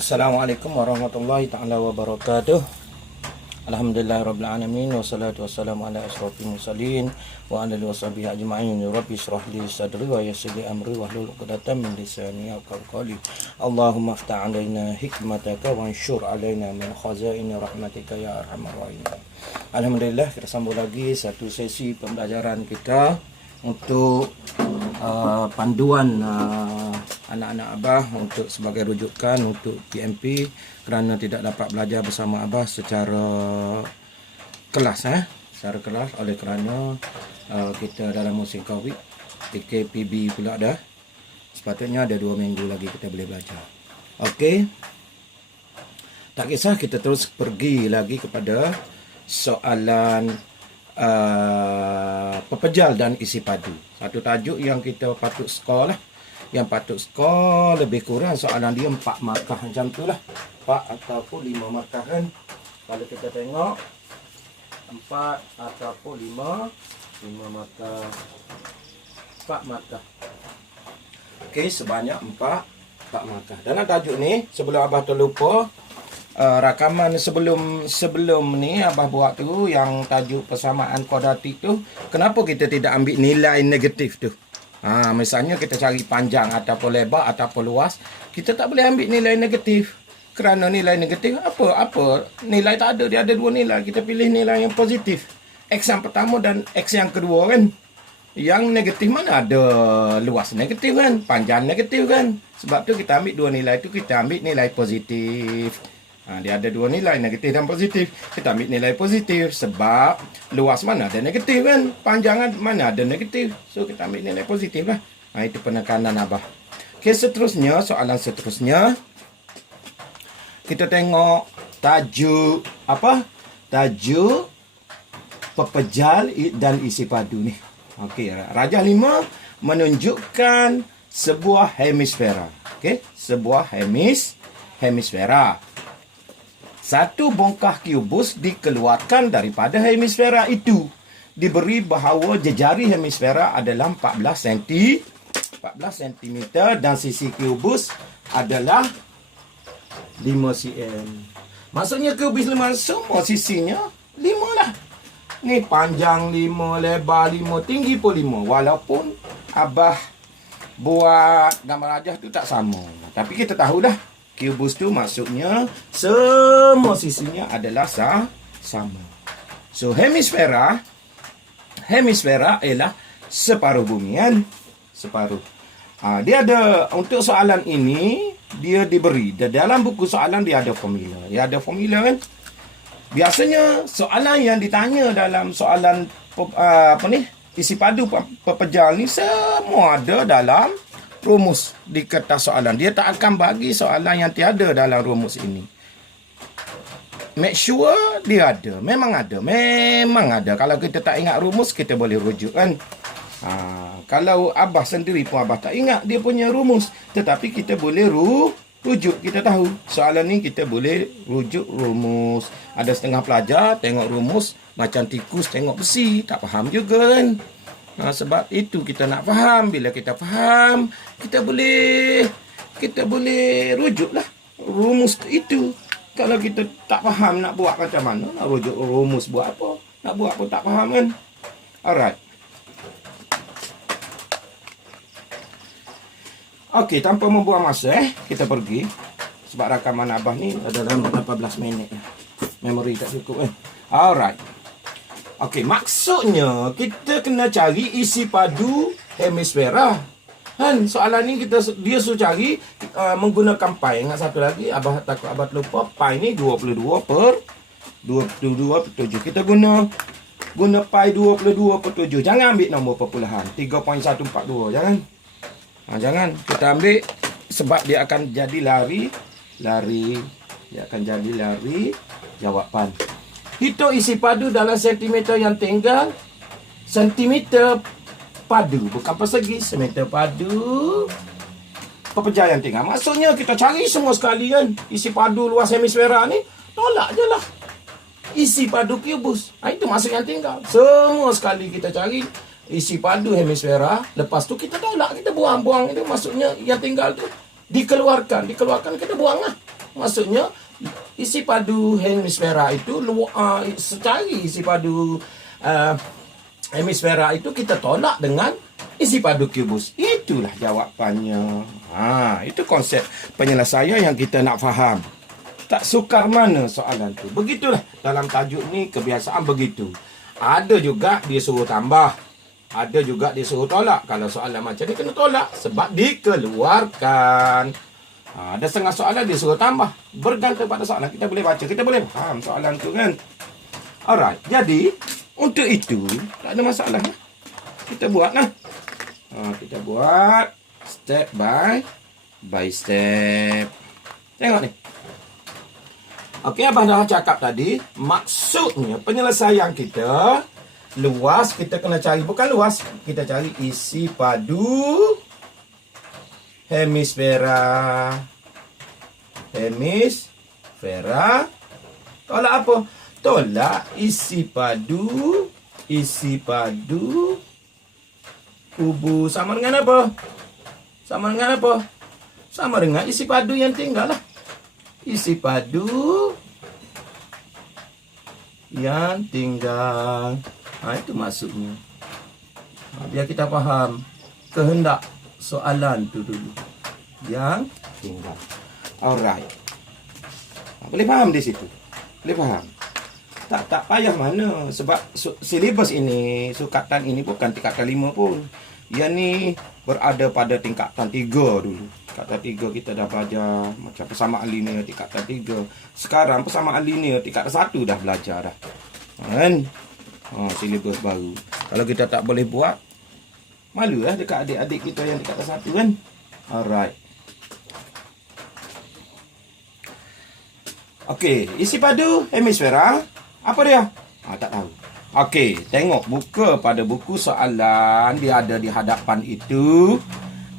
Assalamualaikum warahmatullahi ta'ala wabarakatuh. Alhamdulillahirabbil alamin wassalatu wassalamu ala asyrofil mursalin wa ala alihi washabihi ajma'in. Rabbi shrah li sadri wa yassir li amri wahlul 'uqdatam min lisani yafqahu qawli. Allahumma iftah 'alaina hikmataka wa anshur 'alaina min khazaini rahmatika ya arhamar rahimin. Alhamdulillah, kita sambung lagi satu sesi pembelajaran kita untuk panduan anak-anak Abah untuk sebagai rujukan untuk PMP kerana tidak dapat belajar bersama Abah secara kelas oleh kerana kita dalam musim Covid, PKPB pula dah. Sepatutnya ada 2 minggu lagi kita boleh belajar. Okey. Tak kisah, kita terus pergi lagi kepada soalan pepejal dan isi padu. Satu tajuk yang kita patut skor lah. Yang patut skor lebih kurang soalan dia 4 markah macam tu lah. 4 ataupun 5 markah kan. Kalau kita tengok 4 ataupun 5 markah, 4 markah. Okey, sebanyak 4 markah. Dalam tajuk ni, sebelum Abah terlupa, rakaman sebelum ni Abah buat tu yang tajuk persamaan kuadratik tu, kenapa kita tidak ambil nilai negatif tu? Misalnya kita cari panjang ataupun lebar ataupun luas, kita tak boleh ambil nilai negatif. Kerana nilai negatif apa nilai tak ada, dia ada 2 nilai. Kita pilih nilai yang positif, X yang pertama dan X yang kedua kan. Yang negatif mana ada luas negatif kan, panjang negatif kan. Sebab tu kita ambil 2 nilai tu, kita ambil nilai positif. Dia ada 2 nilai, negatif dan positif. Kita ambil nilai positif sebab luas mana ada negatif kan, panjangan mana ada negatif. So kita ambil nilai positif lah. Itu penekanan Abah. Okey, seterusnya, soalan seterusnya, kita tengok tajuk apa? Tajuk pepejal dan isi padu ni. Okey, rajah 5 menunjukkan sebuah hemisfera. Okey, sebuah hemisfera. Satu bongkah kubus dikeluarkan daripada hemisfera itu. Diberi bahawa jejari hemisfera adalah 14 cm dan sisi kubus adalah 5 cm. Maksudnya kubus 5 semua sisinya 5 lah. Ni panjang 5, lebar 5, tinggi pun 5. Walaupun Abah buat gambar rajah tu tak sama. Tapi kita tahu dah, kubus tu maksudnya semua sisinya adalah sama. So hemisfera ialah separuh bumi kan. Separuh. Dia ada, untuk soalan ini dia diberi dalam buku soalan, dia ada formula. Dia ada formula kan. Biasanya soalan yang ditanya dalam soalan isi padu pepejal ni semua ada dalam rumus di kertas soalan. Dia tak akan bagi soalan yang tiada dalam rumus ini. Make sure dia ada. Memang ada. Kalau kita tak ingat rumus, kita boleh rujuk kan. Kalau Abah sendiri pun Abah tak ingat dia punya rumus, tetapi kita boleh rujuk. Kita tahu soalan ni kita boleh rujuk rumus. Ada setengah pelajar tengok rumus macam tikus tengok besi, tak faham juga kan. Sebab itu kita nak faham. Bila kita faham, kita boleh rujuklah rumus itu. Kalau kita tak faham nak buat macam mana, nak rujuk rumus buat apa? Nak buat pun tak faham kan? Alright. Okey, tanpa membuang masa kita pergi. Sebab rakaman Abah ni ada dalam 18 minit. Memori tak cukup kan? Alright. Okey, maksudnya kita kena cari isi padu hemisfera. Kan soalan ni dia suruh cari menggunakan pi. Ingat satu lagi, Abah takut Abah terlupa, pi ni 22/7. Kita guna pi 22/7. Jangan ambil nombor perpuluhan 3.142. Jangan kita ambil, sebab dia akan jadi lari. Dia akan jadi lari jawapan. Hitung isi padu dalam sentimeter yang tinggal. Sentimeter padu, bukan persegi. Sentimeter padu pepejal yang tinggal. Maksudnya kita cari semua sekali kan. Isi padu luas hemisfera ni, tolak je lah isi padu kubus. Itu maksud yang tinggal. Semua sekali kita cari isi padu hemisfera. Lepas tu kita tolak, kita buang-buang. Itu maksudnya yang tinggal tu dikeluarkan kita buang lah. Maksudnya isi padu hemisfera itu secara isi padu hemisfera itu kita tolak dengan isi padu kubus. Itulah jawapannya. Itu konsep penyelesaian yang kita nak faham. Tak sukar mana soalan tu. Begitulah dalam tajuk ni kebiasaan begitu. Ada juga dia suruh tambah. Ada juga dia suruh tolak. Kalau soalan macam ni kena tolak sebab dikeluarkan. Ada setengah soalan dia suruh tambah. Bergantung pada soalan. Kita boleh baca. Kita boleh faham soalan tu kan. Alright. Jadi, untuk itu, tak ada masalah. Kita buat lah. Kita buat step by step. Tengok ni. Okey, abang dah cakap tadi. Maksudnya, penyelesaian kita luas, kita kena cari. Bukan luas. Kita cari isi padu hemisfera. Tolak apa? Tolak isi padu kubus. Sama dengan apa? Sama dengan isi padu yang tinggal lah. Isi padu yang tinggal. Itu maksudnya. Biar kita faham kehendak soalan tu dulu. Yang tinggal. Alright. Boleh faham di situ? Boleh faham? Tak payah mana. Sebab silibus ini, sukatan ini bukan tingkatan 5 pun. Yang ni berada pada tingkatan 3 dulu. Tingkatan 3 kita dah belajar macam persamaan linear tingkatan 3. Sekarang persamaan linear tingkatan 1 dah belajar dah. Kan? Silibus baru. Kalau kita tak boleh buat, malulah dekat adik-adik kita yang tingkatan 1 kan? Alright. Okey, isi padu hemisfera. Apa dia? Tak tahu. Okey, tengok buka pada buku soalan. Dia ada di hadapan itu.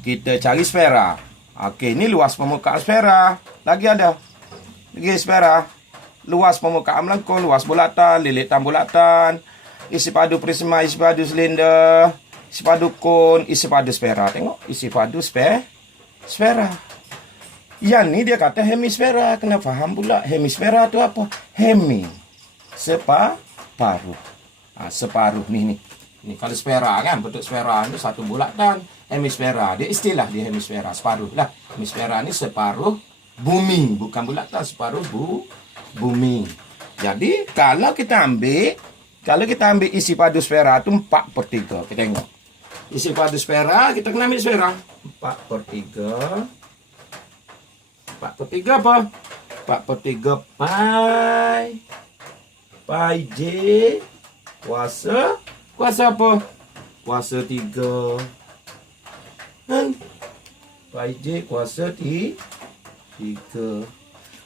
Kita cari sfera. Okey, ni luas permukaan sfera. Lagi ada. Lagi sfera. Luas permukaan melengkung, luas bulatan, lilitan bulatan. Isi padu prisma, isi padu silinder, isi padu kon, isi padu sfera. Tengok, isi padu sfera. Yang ni dia kata hemisfera. Kena faham pula hemisfera tu apa? Hemi. Separuh. Separuh ni. Ni kalau sfera kan, bentuk sfera ni satu bulatan. Hemisfera, dia istilah dia hemisfera, separuh lah. Hemisfera ni separuh bumi, bukan bulatan, separuh bumi. Jadi kalau kita ambil isi padu sfera tu 4/3. Kita tengok. Isi padu sfera, kita kena ambil sfera. 4/3. 4/3 apa? 4/3 pi J kuasa apa? Kuasa 3. Kan? Pi J kuasa 3.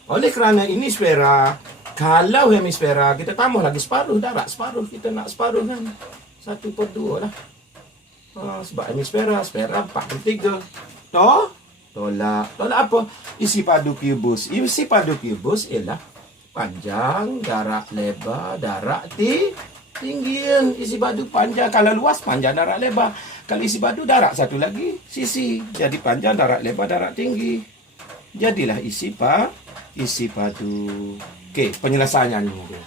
Oleh kerana ini sfera, kalau hemisfera kita tambah lagi separuh, darat separuh. Kita nak separuh kan? 1/2 lah. Sebab hemisfera, sfera 4/3. Tolak apa? Isi padu kubus. Isi padu kubus ialah panjang, darat lebar, darat tinggi. Isi padu panjang. Kalau luas, panjang, darat lebar. Kalau isi padu, darat satu lagi sisi. Jadi panjang, darat lebar, darat tinggi. Jadilah isi padu. Okey, penyelesaian dia.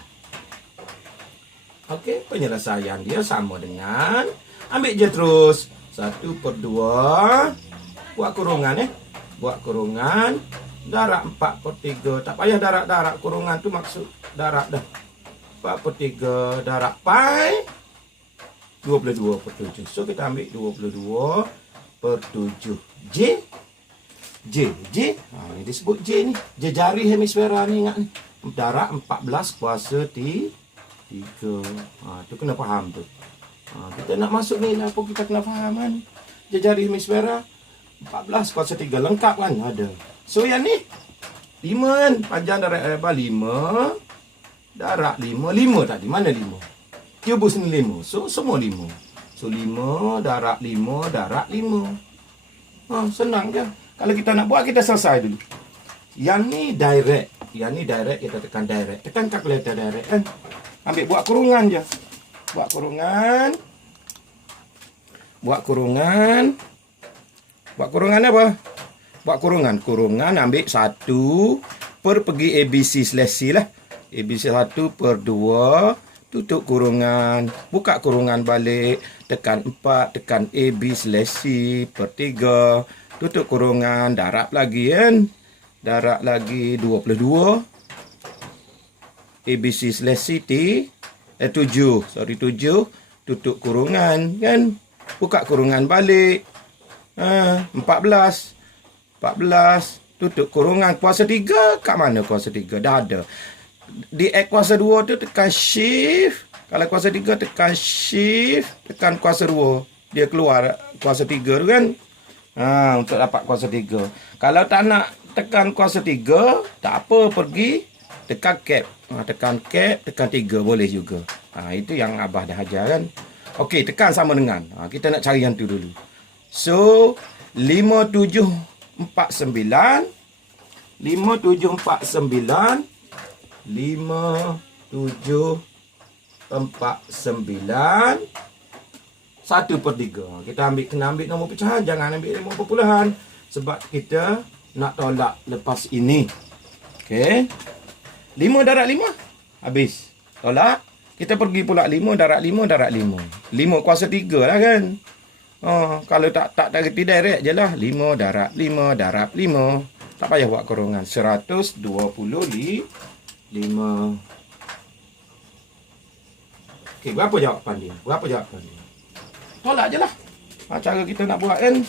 Okey, penyelesaian dia sama dengan, ambil je terus 1/2. Buat kurungan Buat kurungan. Darat 4/3. Tak payah darat kurungan tu maksud darat dah. 4/3 darat pi 22/7. So kita ambil 22/7. J. Ini disebut J ni. Jari hemisfera ni, ingat ni. Darat 14 kuasa 3. Tu kena faham tu. Kita nak masuk ni apa kita kena faham kan. Jari hemisfera 14 kuasa 3 lengkap kan ada. So yang ni 5 kan, panjang darat lebar 5, darat 5 tadi. Mana 5? Kubus ni 5. So semua 5. So 5, darat 5, darat 5. Senang je. Kalau kita nak buat, kita selesai dulu. Yang ni direct. Kita tekan direct. Tekan kalkulator direct kan. Ambil buat kurungan je. Buat kurungan apa? Buat kurungan. Kurungan ambil 1 per pergi ABC seleksi lah. ABC 1 per 2, tutup kurungan, buka kurungan balik, tekan 4, tekan AB seleksi per 3, tutup kurungan, darab lagi kan. Darab lagi 22. ABC seleksi 7, tutup kurungan kan. Buka kurungan balik. 14, tutup kurungan. Kuasa 3, kat mana kuasa 3? Dah ada. Di kuasa 2 tu tekan shift. Kalau kuasa 3 tekan shift, tekan kuasa 2. Dia keluar kuasa 3 tu kan. Untuk dapat kuasa 3. Kalau tak nak tekan kuasa 3, tak apa, pergi tekan cap. Tekan cap, tekan 3 boleh juga. Itu yang Abah dah ajar kan. Okey, tekan sama dengan. Kita nak cari yang tu dulu. So, 5749 1/3. Kita kena ambil nombor pecahan, jangan ambil nombor perpuluhan. Sebab kita nak tolak lepas ini. Okey. 5 darab 5. Habis. Tolak. Kita pergi pula 5 darab 5 darab 5. 5 kuasa 3 lah kan. Kalau tak reti direct je lah. 5 darab 5 darab 5. Tak payah buat kurungan. 125. Okey, berapa jawapan dia? Tolak je lah. Cara kita nak buat kan.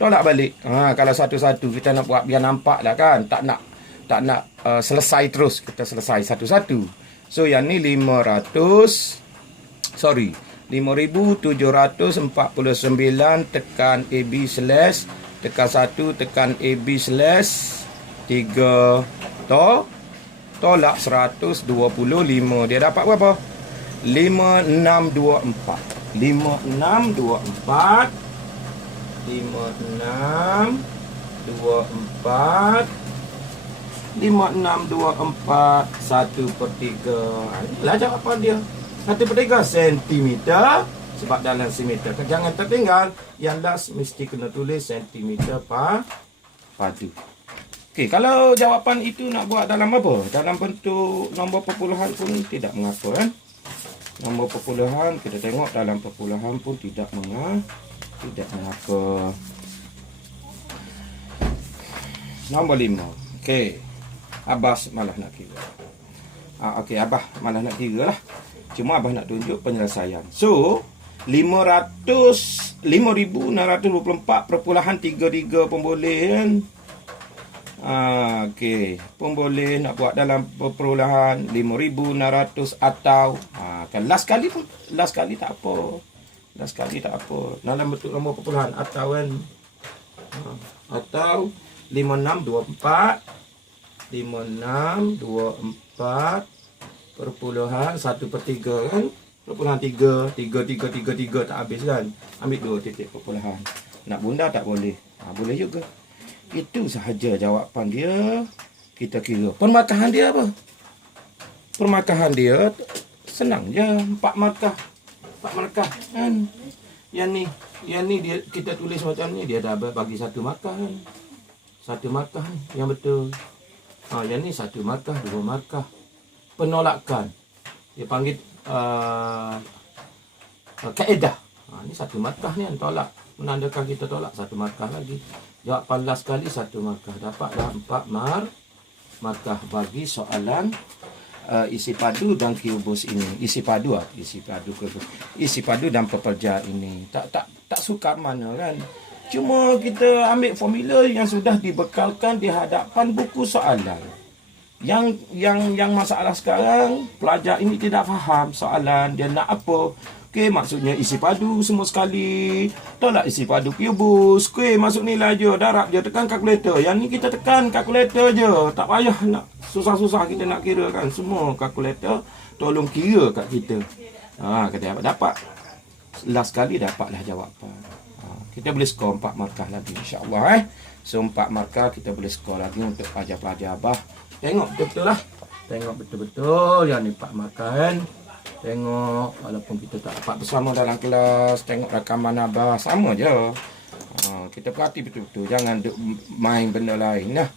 Tolak balik. Kalau satu-satu kita nak buat biar nampak lah kan. Tak nak selesai terus. Kita selesai satu-satu. So yang ni 5,749 tekan AB slash, tekan 1 tekan AB slash 3 tolak 125. Dia dapat berapa? 5624. 5624 1/3. Inilah jawapan dia. 1/3 sentimeter. Sebab dalam sentimeter. Jangan tertinggal. Yang last mesti kena tulis sentimeter padu. Okey, kalau jawapan itu nak buat dalam apa? Dalam bentuk nombor perpuluhan pun tidak mengapa kan. Nombor perpuluhan kita tengok dalam perpuluhan pun tidak mengapa. Nombor 5. Okey. Abah malah nak kira. Okey, Abah malah nak kira lah. Cuma Abah nak tunjuk penyelesaian. So, 5,624,33 pun boleh kan. Okey, pun boleh nak buat dalam perpuluhan 5,600 atau kan last kali tak apa. Dalam bentuk nombor perpuluhan atau kan. Atau 5624 perpuluhan 1/3 kan. Perpuluhan 3 tak habis kan. Ambil 2 titik perpuluhan. Nak bunda tak boleh. Boleh juga. Itu sahaja jawapan dia. Kita kira. Permarkahan dia apa? Permarkahan dia senang je. 4 markah. 4 markah kan. Yang ni dia kita tulis macam ni, dia dah bagi 1 markah kan. 1 markah yang betul. Yang ni 1 markah, 2 markah. Penolakan. Dia panggil kaedah. Ni 1 markah ni yang tolak. Menandakan kita tolak 1 markah lagi. Jawapan last kali 1 markah. Dapatlah 4 markah bagi soalan isi padu dan kubus ini. Isi padu dan pekerja ini. Tak sukar mana kan. Cuma kita ambil formula yang sudah dibekalkan di hadapan buku soalan. Yang masalah sekarang, pelajar ini tidak faham soalan dia nak apa. Okey, maksudnya isi padu semua sekali. Tolak isi padu kubus. Okey, masuk nilai je, darab je, tekan kalkulator. Yang ni kita tekan kalkulator je. Tak payah nak susah-susah kita nak kira kan. Semua kalkulator tolong kira kat kita. Kita dapat. Last kali dapatlah jawapan. Kita boleh skor 4 markah lagi insya-Allah So 4 markah kita boleh skor lagi untuk pelajar-pelajar Abah. Tengok betul-betul lah. Tengok betul-betul yang ni 4 markah kan. Tengok walaupun kita tak dapat bersama dalam kelas, tengok rakaman Abah sama je. Kita perhati betul-betul, jangan duk main benda lain lah.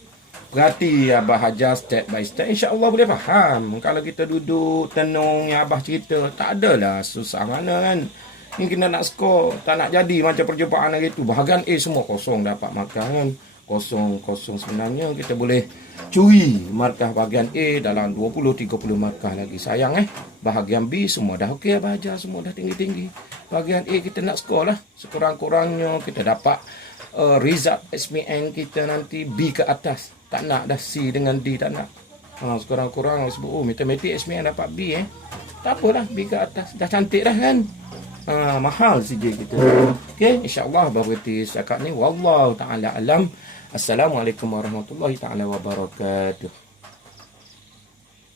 Berarti Abah ajar step by step, insya-Allah boleh faham. Kalau kita duduk tenung yang Abah cerita, tak adalah susah mana kan. Ni kita nak skor, tak nak jadi macam perjumpaan hari tu. Bahagian A semua kosong dapat markah kan. Kosong sebenarnya kita boleh curi markah bahagian A dalam 20-30 markah lagi. Sayang bahagian B semua dah okey Abah ajar, semua dah tinggi-tinggi. Bahagian A kita nak skor lah. Sekurang-kurangnya kita dapat result SPM kita nanti B ke atas. Tak nak dah C dengan D, tak nak. Sekurang-kurang sebut matematik SPM dapat B tak apalah, B ke atas. Dah cantik dah kan. Mahal CJ kita. Okey, insya-Allah berhenti setakat ni. Wallahu taala alam. Assalamualaikum warahmatullahi taala wabarakatuh.